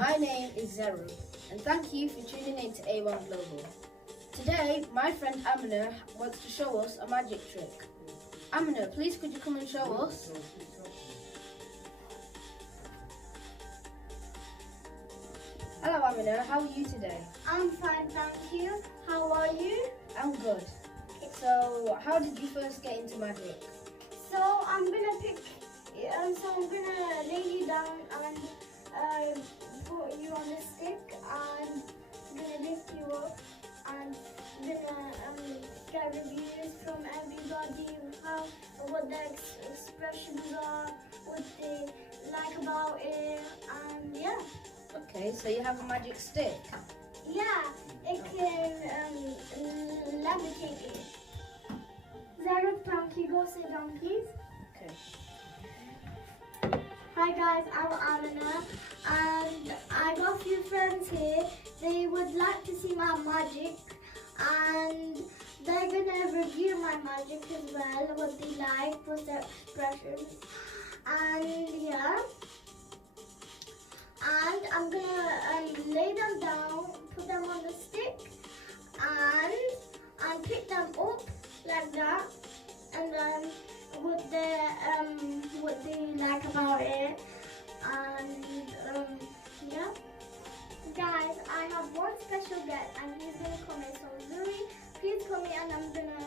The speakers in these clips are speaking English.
my name is Zeru, and thank you for tuning in to A1 Global. Today, my friend Amina wants to show us a magic trick. Amina, please could you come and show us? Hello Amina, how are you today? I'm fine, thank you. How are you? I'm good. So, how did you first get into magic? So I'm gonna lay you down and put you on the stick and I'm gonna lift you up and I'm gonna get reviews from everybody what their expressions are, what they like about it, and yeah. Okay, so you have a magic stick. Yeah, it can levitate you. Zara, donkey, go sit down, please. Okay. Hi guys, I'm Amina, and I got a few friends here. They would like to see my magic, and they're gonna review my magic as well, what they like, what's their expressions, and yeah. And I'm gonna lay them down, put them on the stick, and pick them up like that, and then what they like about it, and yeah. Guys, I have one special guest, and he's gonna come in. So Zuri, please come in, and I'm gonna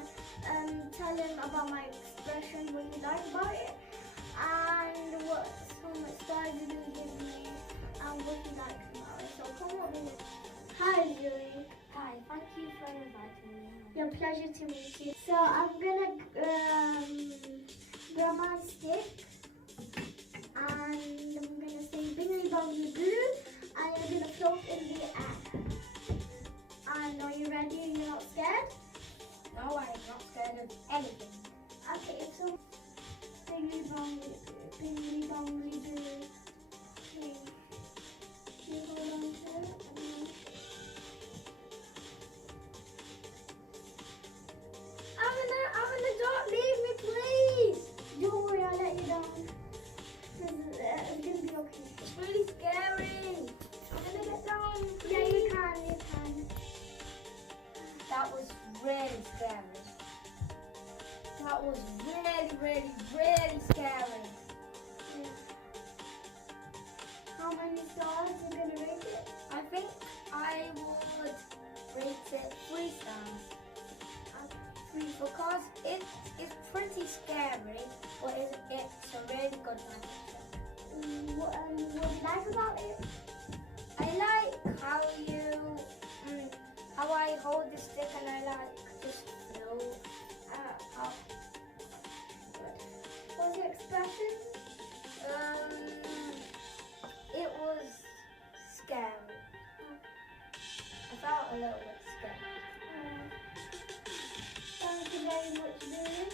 tell him about my expression, what he likes about it, and what so much stars he's gonna give me, and what he likes about it. So come over here. Hi, Zuri. Hi, thank you for inviting me. Your pleasure to meet you. So I'm gonna grab my stick and I'm gonna say bingly bongly blue, and you're gonna float in the air. And are you ready? You're not scared? No, I'm not scared of anything. Okay, so bingly bongly blue. Okay. You hold on to it. Amina, don't leave me, please. Don't worry, I'll let you down. It's gonna be okay. It's really scary. I'm gonna get down. Yeah, you can. That was really scary. That was really scary. How many stars are you gonna rate it? I think I would rate it 3 stars. 3 because it's pretty scary, but it's a really good magic trick. What do you like about it? I like how I hold the stick and I like just float up. What was your expression? It was scary. I felt a little bit scared. Thank you very much, Lily.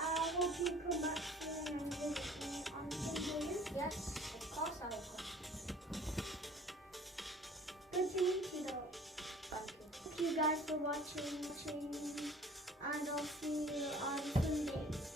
I hope you come back soon and visit me on Sundays. Yes, of course I will. Good to meet you though. Thank you. Thank you guys for watching and I'll see you on Sundays.